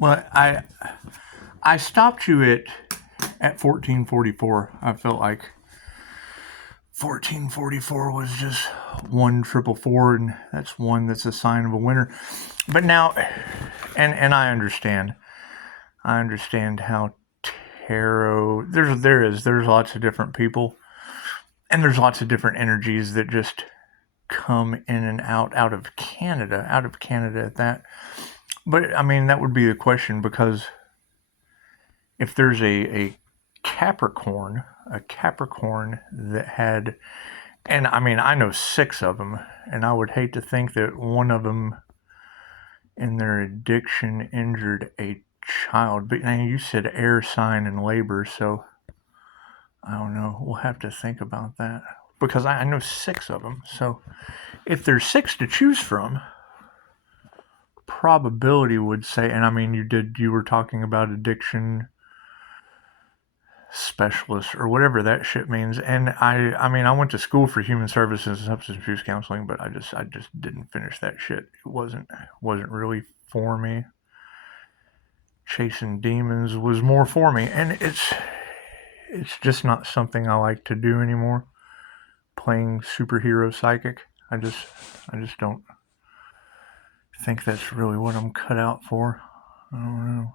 Well, I stopped you at 1444. I felt like 1444 was just 1444, and that's one that's a sign of a winner. But now, and I understand. I understand how tarot. There's lots of different people, and there's lots of different energies that just come in and out of Canada, at that. But I mean, that would be the question, because if there's a Capricorn, that had, and I mean, I know 6 of them, and I would hate to think that one of them in their addiction injured a child. But now you said air sign and labor, so I don't know. We'll have to think about that, because I know 6 of them. So if there's 6 to choose from, probability would say, and I mean, you were talking about addiction specialist or whatever that shit means. And I mean, I went to school for human services and substance abuse counseling, but I just didn't finish that shit. It wasn't really for me. Chasing demons was more for me, and it's just not something I like to do anymore. Playing superhero psychic, I just don't think that's really what I'm cut out for. I don't know.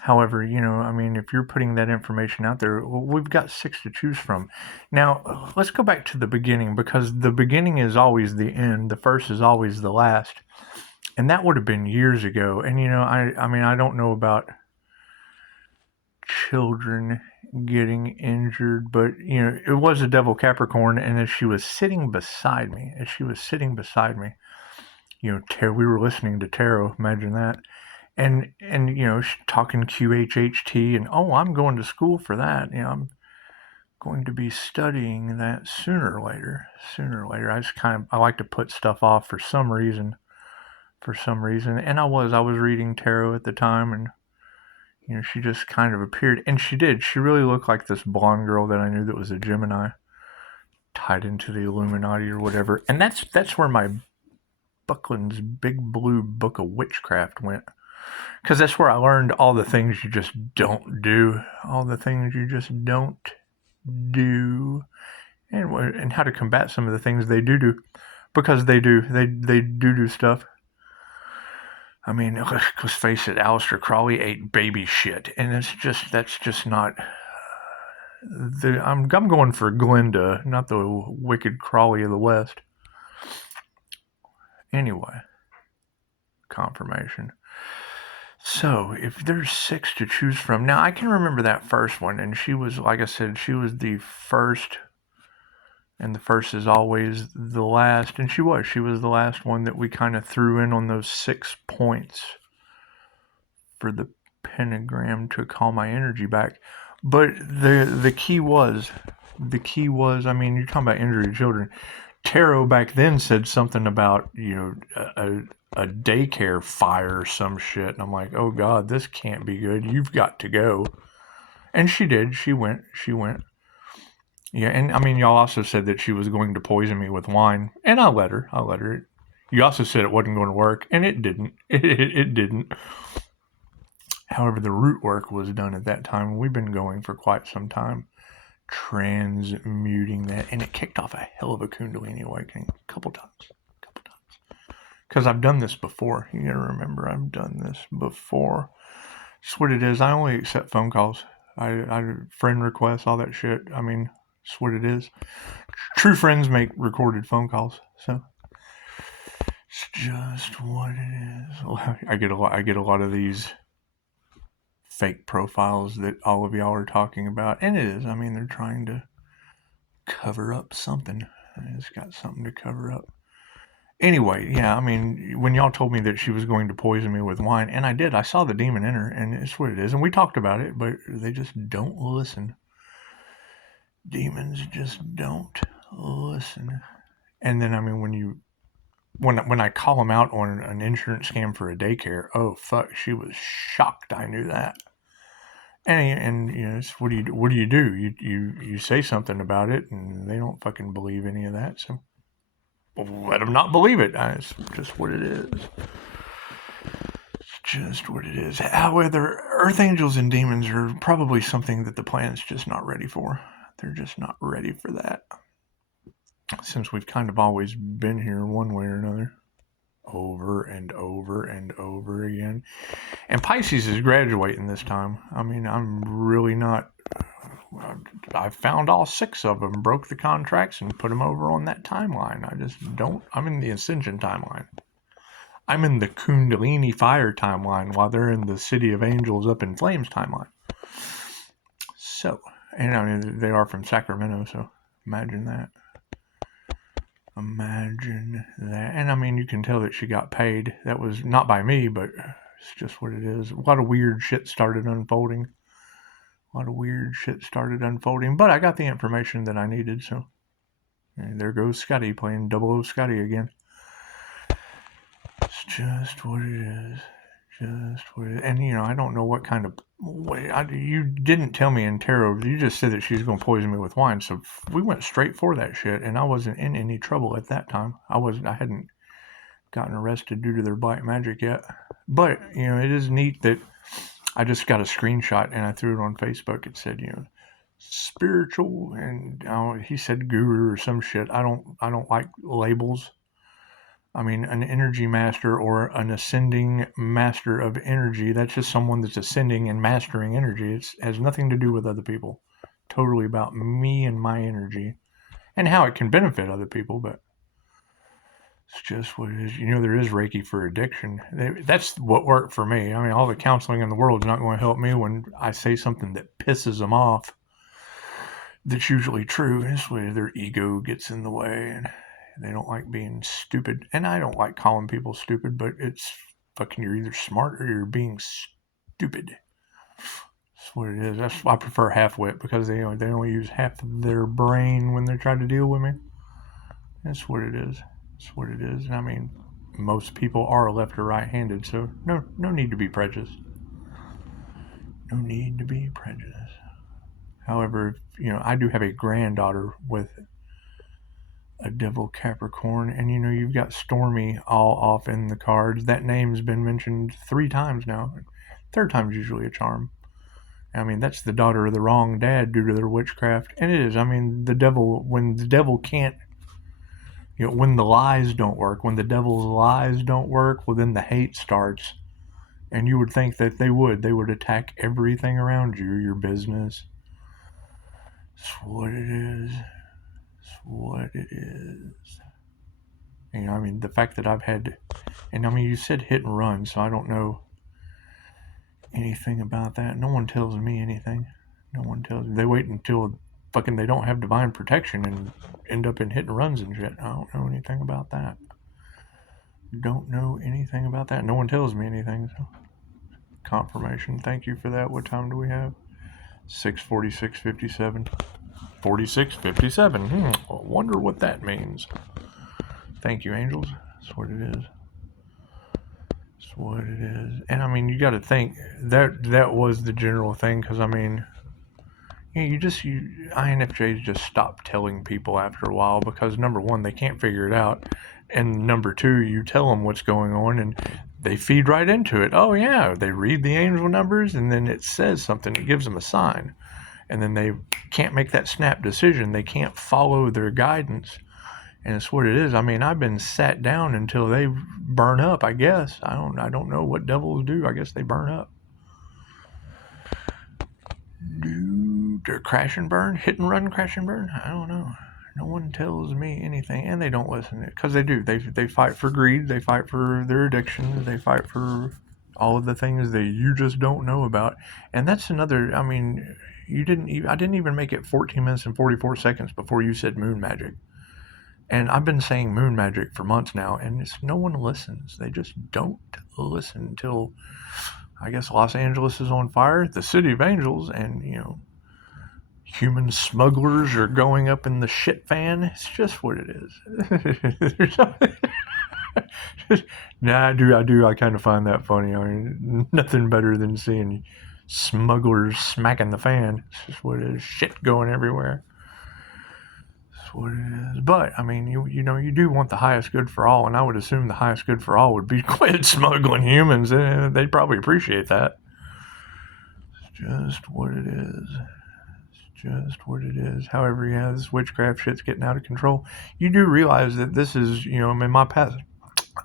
However, I mean, if you're putting that information out there, well, we've got 6 to choose from. Now, let's go back to the beginning, because the beginning is always the end. The first is always the last. And that would have been years ago. And, I mean, I don't know about children getting injured, but, it was a devil Capricorn. And as she was sitting beside me, we were listening to tarot, imagine that. And talking QHHT, and I'm going to school for that. I'm going to be studying that sooner or later. I like to put stuff off for some reason. And I was reading tarot at the time, and she just kind of appeared, and she really looked like this blonde girl that I knew that was a Gemini, tied into the Illuminati or whatever. And that's where my Buckland's Big Blue Book of Witchcraft went. Because that's where I learned all the things you just don't do. And how to combat some of the things they do. Because they do stuff. I mean, let's face it, Aleister Crowley ate baby shit. And that's just not... I'm going for Glinda, not the wicked Crowley of the West. Anyway. Confirmation. So, if there's 6 to choose from, now I can remember that first one, and she was, like I said, she was the first, and the first is always the last, and she was the last one that we kind of threw in on those 6 points for the pentagram to call my energy back. But the key was, I mean, you're talking about injured children. Tarot back then said something about, a daycare fire or some shit. And I'm like, oh God, this can't be good. You've got to go. And she did. She went. Yeah, and I mean, y'all also said that she was going to poison me with wine. And I let her. You also said it wasn't going to work. And it didn't. It didn't. However, the root work was done at that time. We've been going for quite some time, transmuting that. And it kicked off a hell of a Kundalini awakening a couple times. Because I've done this before. You gotta remember, I've done this before. That's what it is. I only accept phone calls. I friend requests, all that shit. I mean, that's what it is. True friends make recorded phone calls. So it's just what it is. I get a lot of these fake profiles that all of y'all are talking about. And it is. I mean, they're trying to cover up something. It's got something to cover up. Anyway, yeah, I mean, when y'all told me that she was going to poison me with wine, and I did, I saw the demon in her, and it's what it is, and we talked about it, but they just don't listen. Demons just don't listen. And then, I mean, when I call them out on an insurance scam for a daycare, oh, fuck, she was shocked I knew that. And it's, what do you do? You say something about it, and they don't fucking believe any of that, so... let them not believe it. It's just what it is. It's just what it is. However, Earth Angels and Demons are probably something that the planet's just not ready for. They're just not ready for that. Since we've kind of always been here one way or another. Over and over and over again. And Pisces is graduating this time. I mean, I'm really not... I found all 6 of them, broke the contracts, and put them over on that timeline. I just don't... I'm in the Ascension timeline. I'm in the Kundalini Fire timeline while they're in the City of Angels Up in Flames timeline. So, and I mean, they are from Sacramento, so imagine that. Imagine that. And I mean, you can tell that she got paid. That was not by me, but it's just what it is. A lot of weird shit started unfolding. But I got the information that I needed, so. And there goes Scotty playing 00 Scotty again. It's just what it is. And, you know, I don't know what kind of... you didn't tell me in tarot. You just said that she's going to poison me with wine. So we went straight for that shit. And I wasn't in any trouble at that time. I hadn't gotten arrested due to their black magic yet. But, you know, it is neat that I just got a screenshot and I threw it on Facebook. It said, you know, spiritual. And he said guru or some shit. I don't like labels. I mean, an energy master or an ascending master of energy, that's just someone that's ascending and mastering energy. It has nothing to do with other people. Totally about me and my energy and how it can benefit other people, but it's just what it is. You know, there is Reiki for addiction. That's what worked for me. I mean, all the counseling in the world is not going to help me when I say something that pisses them off. That's usually true. This way their ego gets in the way and they don't like being stupid. And I don't like calling people stupid, but it's fucking, you're either smart or you're being stupid. That's what it is. That's why I prefer half-wit, because they only use half of their brain when they're trying to deal with me. That's what it is. And I mean, most people are left or right-handed, so no need to be prejudiced. However, you know, I do have a granddaughter with a devil Capricorn, and you know, you've got Stormy all off in the cards. That name's been mentioned 3 times now. 3rd time's usually a charm. I mean, that's the daughter of the wrong dad due to their witchcraft. And it is. I mean, when the devil can't, you know, when the lies don't work, when the devil's lies don't work, well, then the hate starts. And you would think that they would attack everything around you, your business. It's what it is. You know, I mean, the fact that I've had, and I mean, you said hit and run, so I don't know anything about that. No one tells me anything. They wait until fucking they don't have divine protection and end up in hit and runs and shit. I don't know anything about that. No one tells me anything. So. Confirmation. Thank you for that. What time do we have? 6:46:57. 46:57. I wonder what that means. Thank you, angels. That's what it is. And I mean, you got to think that was the general thing, because I mean, INFJs just stop telling people after a while, because number one, they can't figure it out, and number two, you tell them what's going on and they feed right into it. Oh yeah, they read the angel numbers and then it says something, it gives them a sign, and then they can't make that snap decision. They can't follow their guidance. And it's what it is. I mean, I've been sat down until they burn up, I guess. I don't know what devils do. I guess they burn up. They're crash and burn? Hit and run, crash and burn? I don't know. No one tells me anything, and they don't listen. Because they do. They fight for greed. They fight for their addictions. They fight for all of the things that you just don't know about. And that's another, I mean, I didn't even make it 14 minutes and 44 seconds before you said moon magic. And I've been saying moon magic for months now, and no one listens. They just don't listen until, I guess, Los Angeles is on fire, the city of angels, and, you know, human smugglers are going up in the shit fan. It's just what it is. Nah, I do. I kind of find that funny. I mean, nothing better than seeing smugglers smacking the fan. It's just what it is. Shit going everywhere. what it is. But I mean, you know, you do want the highest good for all, and I would assume the highest good for all would be quit smuggling humans, and they'd probably appreciate that. It's just what it is. Just what it is. However, yeah, this witchcraft shit's getting out of control. You do realize that this is, you know, in my past,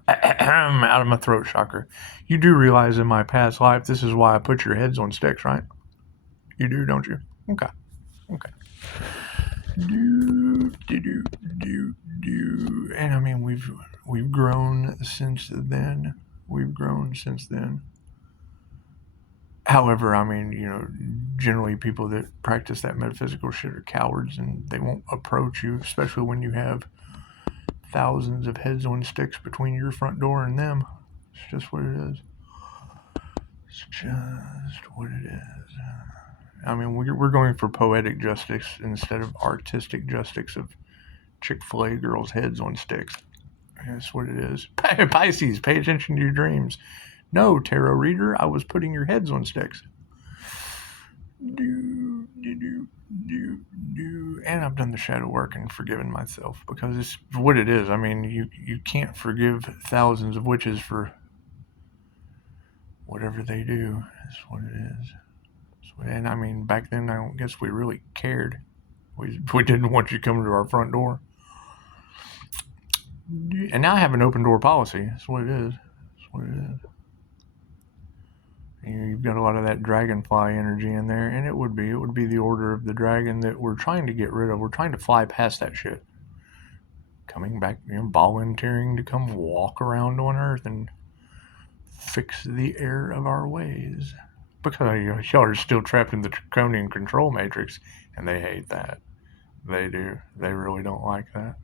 out of my throat chakra. You do realize in my past life, this is why I put your heads on sticks, right? You do, don't you? Okay. Okay. And I mean, we've grown since then. We've grown since then. However, I mean, you know, generally people that practice that metaphysical shit are cowards, and they won't approach you, especially when you have thousands of heads on sticks between your front door and them. It's just what it is. It's just what it is. I mean, we're going for poetic justice instead of artistic justice of Chick-fil-A girls' heads on sticks. That's what it is. Pisces, pay attention to your dreams. No, tarot reader, I was putting your heads on sticks. And I've done the shadow work and forgiven myself, because it's what it is. I mean, you can't forgive thousands of witches for whatever they do. That's what it is. And I mean, back then, I don't guess we really cared. We didn't want you coming to our front door. And now I have an open door policy. That's what it is. That's what it is. You've got a lot of that dragonfly energy in there, and it would be the order of the dragon that we're trying to get rid of. We're trying to fly past that shit. Coming back, you know, volunteering to come walk around on Earth and fix the error of our ways. Because y'all are still trapped in the draconian control matrix, and they hate that. They do. They really don't like that.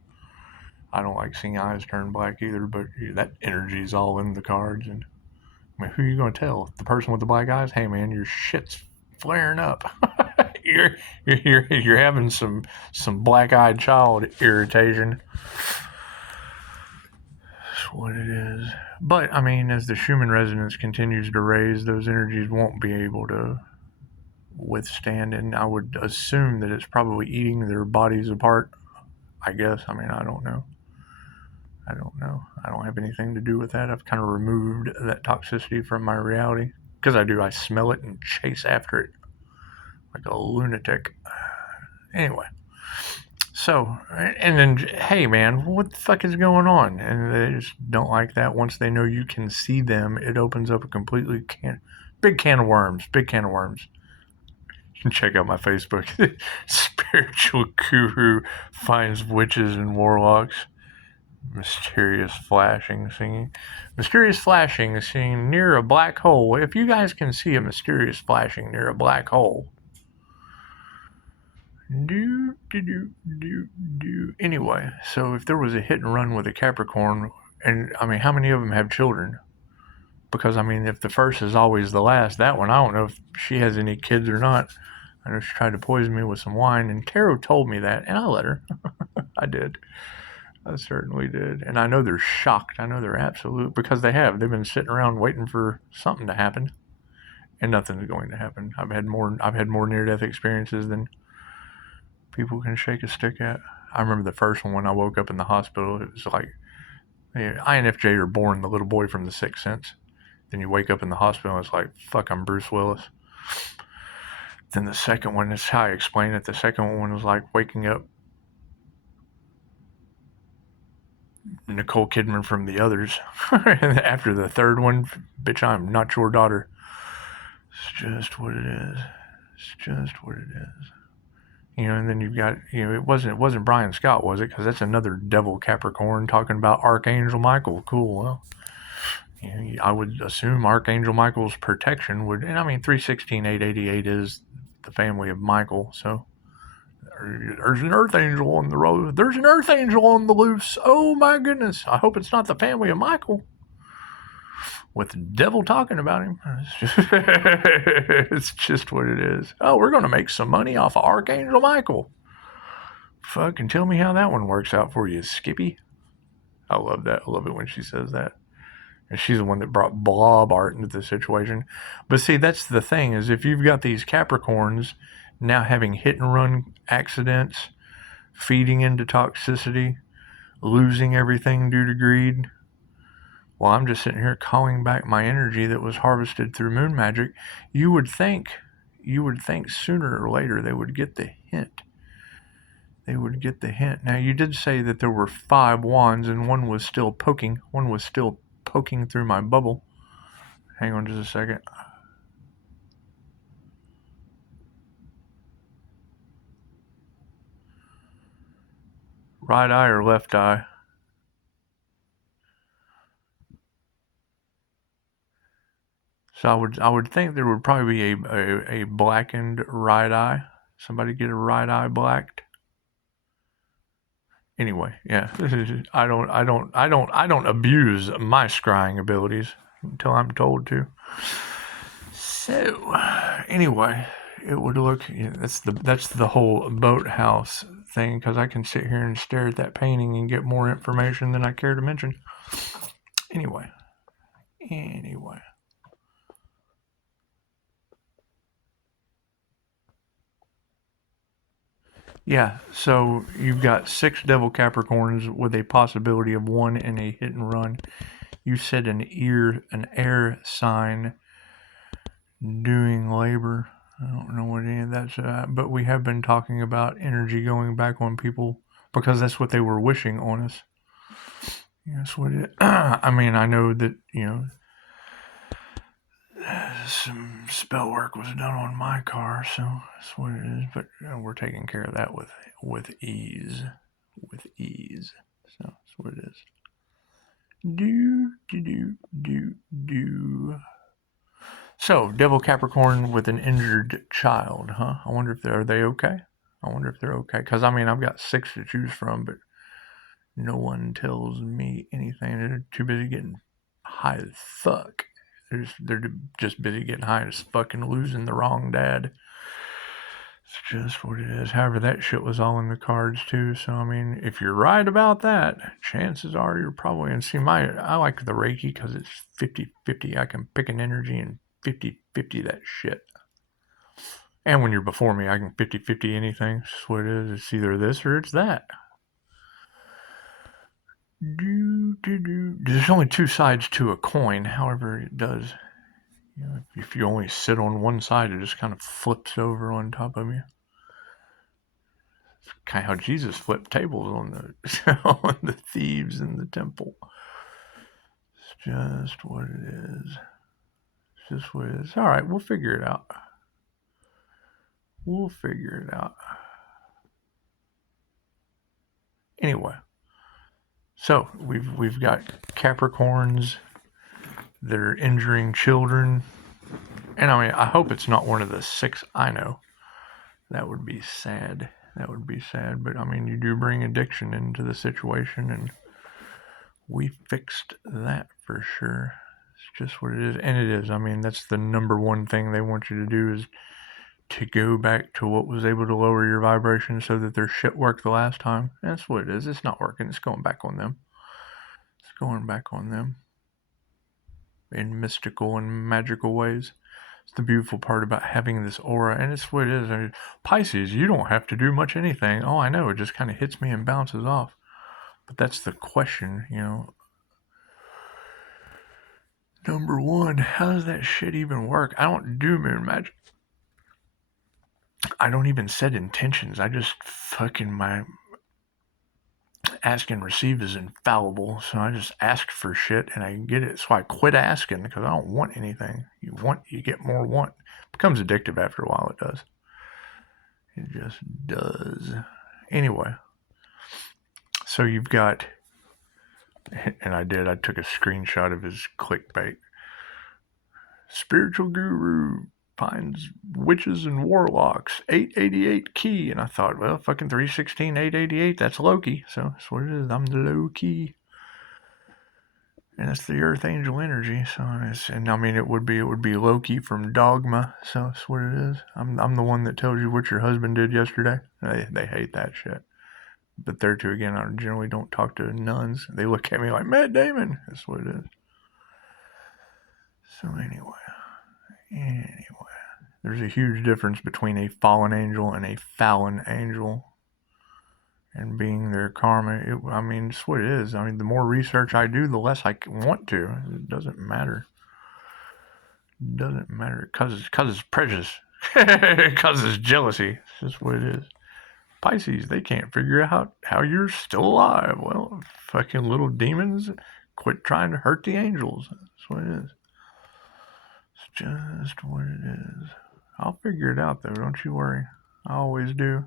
I don't like seeing eyes turn black either, but that energy's all in the cards. And I mean, who are you going to tell? The person with the black eyes? Hey, man, your shit's flaring up. you're having some black-eyed child irritation. That's what it is. But I mean, as the Schumann resonance continues to raise, those energies won't be able to withstand, and I would assume that it's probably eating their bodies apart. I guess. I mean, I don't know. I don't have anything to do with that. I've kind of removed that toxicity from my reality. Because I do. I smell it and chase after it like a lunatic. Anyway. So, and then, hey man, what the fuck is going on? And they just don't like that. Once they know you can see them, it opens up a completely big can of worms. Big can of worms. You can check out my Facebook. Spiritual Guru finds witches and warlocks. Mysterious flashing seen near a black hole. If you guys can see a mysterious flashing near a black hole. Anyway, so if there was a hit and run with a Capricorn, and I mean, how many of them have children? Because I mean, if the first is always the last, that one, I don't know if she has any kids or not. I know she tried to poison me with some wine, and Tarot told me that, and I let her. I did. I certainly did. And I know they're shocked. I know they're absolute, because they've been sitting around waiting for something to happen, and nothing's going to happen. I've had more near-death experiences than people can shake a stick at. I remember the first one when I woke up in the hospital. It was like, INFJ are born the little boy from The Sixth Sense. Then you wake up in the hospital and it's like, fuck, I'm Bruce Willis. Then the second one, is how I explain it. The second one was like waking up Nicole Kidman from The Others. And after the third one, bitch, I'm not your daughter. It's just what it is. It's just what it is. You know, and then you've got, you know, it wasn't Brian Scott, was it? Because that's another devil Capricorn talking about Archangel Michael. Cool. Well, you know, I would assume Archangel Michael's protection would, and I mean, 316,888 is the family of Michael, so there's an earth angel on the road. There's an earth angel on the loose. Oh my goodness. I hope it's not the family of Michael. With the devil talking about him. It's just what it is. Oh, we're going to make some money off of Archangel Michael. Fucking tell me how that one works out for you, Skippy. I love that. I love it when she says that. And she's the one that brought blob art into the situation. But see, that's the thing, is if you've got these Capricorns now having hit and run accidents, feeding into toxicity, losing everything due to greed. Well, I'm just sitting here calling back my energy that was harvested through moon magic. You would think sooner or later they would get the hint. They would get the hint. Now, you did say that there were 5 wands and one was still poking. One was still poking through my bubble. Hang on just a second. Right eye or left eye? So I would think there would probably be a blackened right eye. Somebody get a right eye blacked. Anyway, yeah, I don't abuse my scrying abilities until I'm told to. So anyway, it would look, that's the whole boathouse thing, because I can sit here and stare at that painting and get more information than I care to mention. Anyway. Yeah, so you've got 6 Devil Capricorns with a possibility of 1 in a hit and run. You said an air sign doing labor. I don't know what any of that's but we have been talking about energy going back on people because that's what they were wishing on us. That's what it. I mean, I know that some spell work was done on my car, so that's what it is. But we're taking care of that with ease, So that's what it is. Do. So, Devil Capricorn with an injured child, huh? I wonder if are they okay? I wonder if they're okay. Because, I mean, I've got 6 to choose from, but no one tells me anything. They're too busy getting high as fuck. They're just busy getting high as fuck and losing the wrong dad. It's just what it is. However, that shit was all in the cards too. So I mean, if you're right about that, chances are you're probably. And see, I like the Reiki because it's 50-50. I can pick an energy and 50-50 that shit. And when you're before me, I can 50-50 anything. That's what it is. It's either this or it's that. There's only 2 sides to a coin. However, it does. If you only sit on one side, it just kind of flips over on top of you. It's kind of how Jesus flipped tables on on the thieves in the temple. It's just what it is. It's just what it is. All right, we'll figure it out. Anyway, so we've got Capricorns that are injuring children, and I mean, I hope it's not one of the 6 I know. That would be sad. But I mean, you do bring addiction into the situation, and we fixed that for sure. It's just what it is, and it is. I mean, that's the number one thing they want you to do is to go back to what was able to lower your vibration so that their shit worked the last time. That's what it is. It's not working. It's going back on them. In mystical and magical ways. It's the beautiful part about having this aura, and it's what it is. I mean, Pisces, you don't have to do much anything. Oh, I know, it just kind of hits me and bounces off. But that's the question, Number 1, how does that shit even work? I don't do moon magic. I don't even set intentions. I just fucking my ask and receive is infallible. So I just ask for shit and I get it. So I quit asking because I don't want anything. You get more want. It becomes addictive after a while. It does. It just does. Anyway, so you've got, and I took a screenshot of his clickbait. Spiritual guru finds witches and warlocks, 888 key. And I thought, well, fucking 316, 888, that's Loki. So that's what it is. I'm the low key. And it's the Earth Angel energy. So and I mean, it would be Loki from Dogma. So that's what it is. I'm the one that tells you what your husband did yesterday. They hate that shit. But there too, again, I generally don't talk to nuns. They look at me like, Matt Damon. That's what it is. So anyway. There's a huge difference between a fallen angel and a fallen angel. and being their karma. I mean, it's what it is. I mean, the more research I do, the less I want to. It doesn't matter. It doesn't matter because it's prejudice. Because it's jealousy. It's just what it is. Pisces, they can't figure out how you're still alive. Well, fucking little demons, quit trying to hurt the angels. That's what it is. It's just what it is. I'll figure it out, though. Don't you worry. I always do.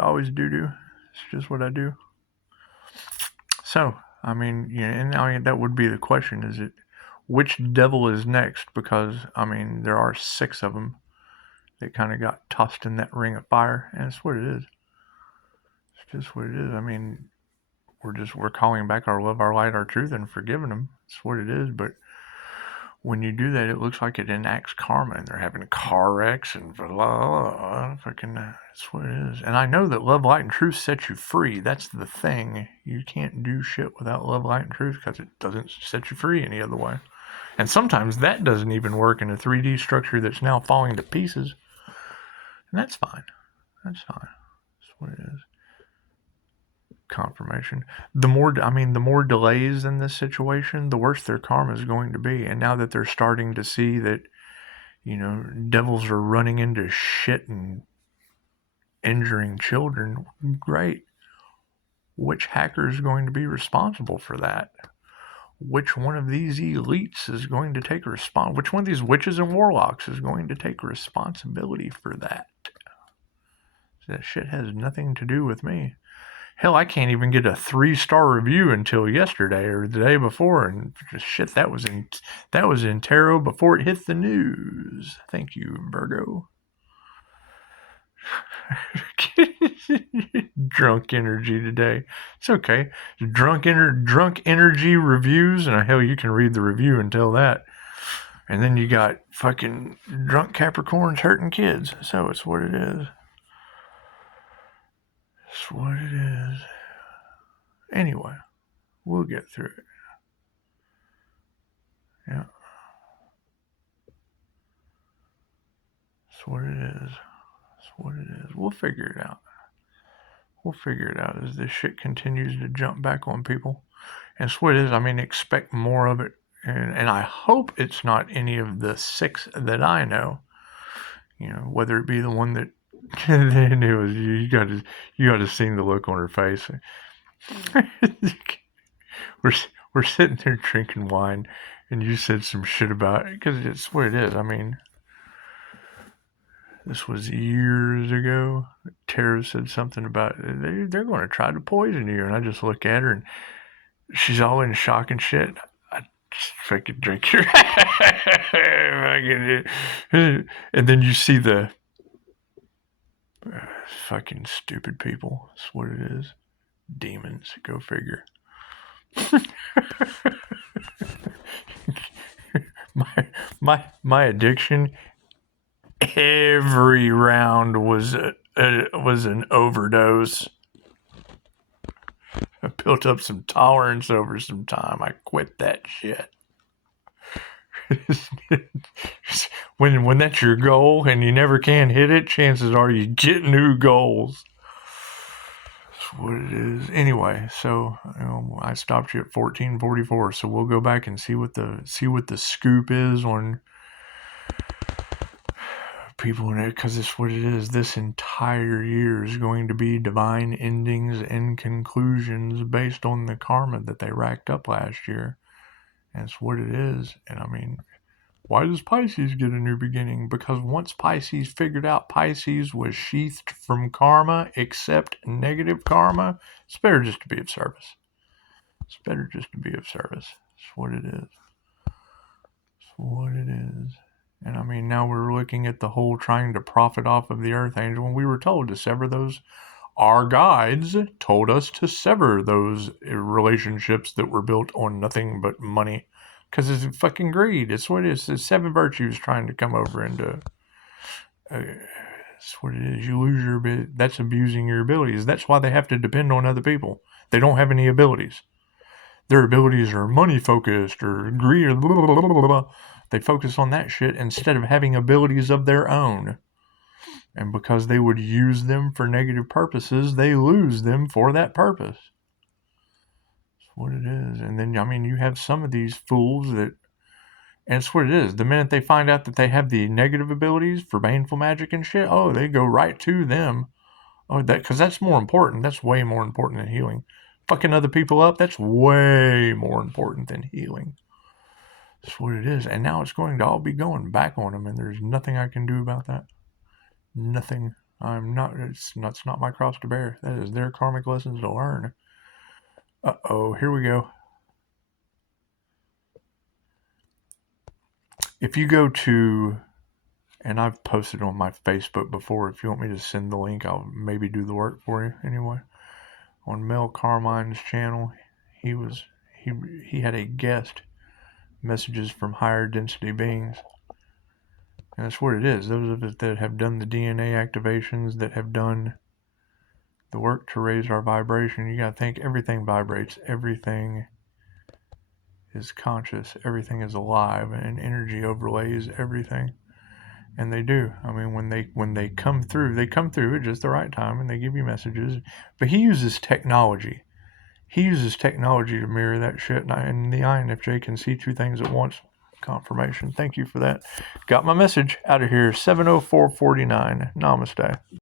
Always do. It's just what I do. So, I mean, and I mean, that would be the question, is it, which devil is next? Because, I mean, there are 6 of them that kind of got tossed in that ring of fire, and it's what it is. It's just what it is. I mean, we're calling back our love, our light, our truth, and forgiving them. It's what it is, but when you do that, it looks like it enacts karma, and they're having car wrecks and blah, blah, blah. Fucking, that's what it is. And I know that love, light, and truth set you free. That's the thing. You can't do shit without love, light, and truth because it doesn't set you free any other way. And sometimes that doesn't even work in a 3D structure that's now falling to pieces. And that's fine. That's fine. That's what it is. Confirmation. The more delays in this situation, the worse their karma is going to be. And now that they're starting to see that, devils are running into shit and injuring children, great. Which hacker is going to be responsible for that? Which one of these elites is going to take which one of these witches and warlocks is going to take responsibility for that? That shit has nothing to do with me. Hell, I can't even get a 3-star review until yesterday or the day before, and shit, that was in tarot before it hit the news. Thank you, Virgo. Drunk energy today. It's okay. Drunk energy reviews, and hell, you can read the review and tell that. And then you got fucking drunk Capricorns hurting kids. So it's what it is. It's what it is. Anyway, we'll get through it. Yeah. It's what it is. It's what it is. We'll figure it out. We'll figure it out as this shit continues to jump back on people. And it's what it is. I mean, expect more of it. And I hope it's not any of the 6 that I know. Whether it be the one that and it was, you got to see the look on her face. we're sitting there drinking wine, and you said some shit about it because it's what it is. I mean, this was years ago. Tara said something about they're going to try to poison you, and I just look at her, and she's all in shock and shit. I just fucking drink her. And then you see the fucking stupid people. That's what it is. Demons. Go figure. my addiction. Every round was an overdose. I built up some tolerance over some time. I quit that shit. when that's your goal and you never can hit it, chances are you get new goals. That's what it is. Anyway, so I stopped you at 1444. So we'll go back and see what the scoop is on people in it, because it's what it is. This entire year is going to be divine endings and conclusions based on the karma that they racked up last year. And it's what it is. And I mean, why does Pisces get a new beginning? Because once Pisces figured out Pisces was sheathed from karma, except negative karma, it's better just to be of service. It's better just to be of service. It's what it is. It's what it is. And I mean, now we're looking at the whole trying to profit off of the Earth Angel, and we were told to sever those. Our guides told us to sever those relationships that were built on nothing but money. Because it's fucking greed. It's what it is. It's 7 virtues trying to come over into... it's what it is. You lose your... That's abusing your abilities. That's why they have to depend on other people. They don't have any abilities. Their abilities are money-focused or greed or blah, blah, blah, blah, blah. They focus on that shit instead of having abilities of their own. And because they would use them for negative purposes, they lose them for that purpose. That's what it is. And then, I mean, you have some of these fools that, and it's what it is. The minute they find out that they have the negative abilities for baneful magic and shit, oh, they go right to them. Oh, because that's more important. That's way more important than healing. Fucking other people up, that's way more important than healing. That's what it is. And now it's going to all be going back on them, and there's nothing I can do about that. Nothing. It's not my cross to bear. That is their karmic lessons to learn. Uh-oh, here we go. If you go to, and I've posted on my Facebook before, if you want me to send the link, I'll maybe do the work for you anyway. On Mel Carmine's channel, he had a guest, messages from higher density beings. And that's what it is. Those of us that have done the DNA activations, that have done the work to raise our vibration, you gotta think everything vibrates, everything is conscious, everything is alive, and energy overlays everything. And they do. I mean, when they come through at just the right time, and they give you messages. But he uses technology. He uses technology to mirror that shit, and the INFJ can see two things at once. Confirmation. Thank you for that. Got my message. Out of here. 7:04:49. Namaste.